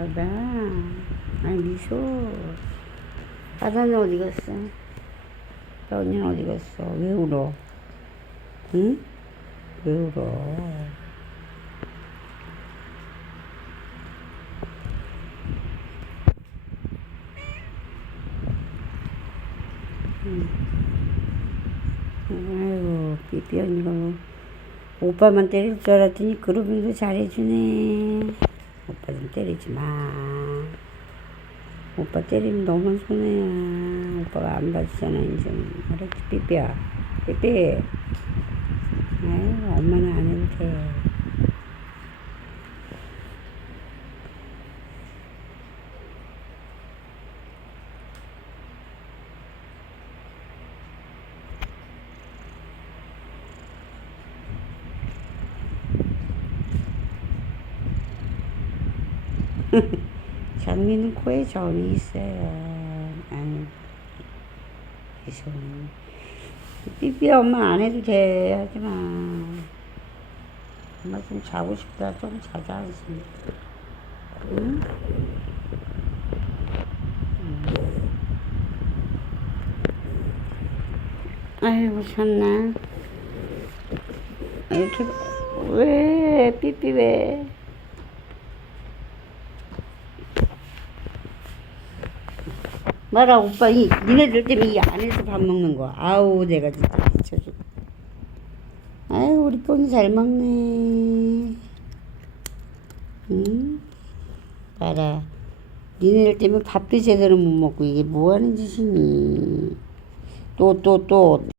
봐봐. 아니, 미소. 바다는 어디 갔어? 나 언니는 어디 갔어? 왜 울어? 응? 왜 울어? 아이고, 삐삐 언니가 뭐, 오빠만 때릴 줄 알았더니 그루빙도 잘해주네. 오빠 좀 때리지 마. 오빠 때리면 너무 손해야. 오빠가 안 봐주잖아, 이제. 그렇지, 삐삐야. 삐삐. 아이고, 엄마는 안 해도 돼. 장미는 코에 점이 있어요. 아니, 이 손. 삐삐 엄마 안 해도 돼. 하지 마. 엄마 좀 자고 싶다. 좀 자자. 하지. 응? 아이고, 참나. 이렇게, 왜, 삐삐 왜? 말아, 오빠, 니네들 때문에 이 안에서 밥 먹는 거. 아우, 내가 진짜 미쳐줘. 아이고, 우리 뽕이 잘 먹네. 응? 봐라. 니네들 때문에 밥도 제대로 못 먹고, 이게 뭐 하는 짓이니. 또.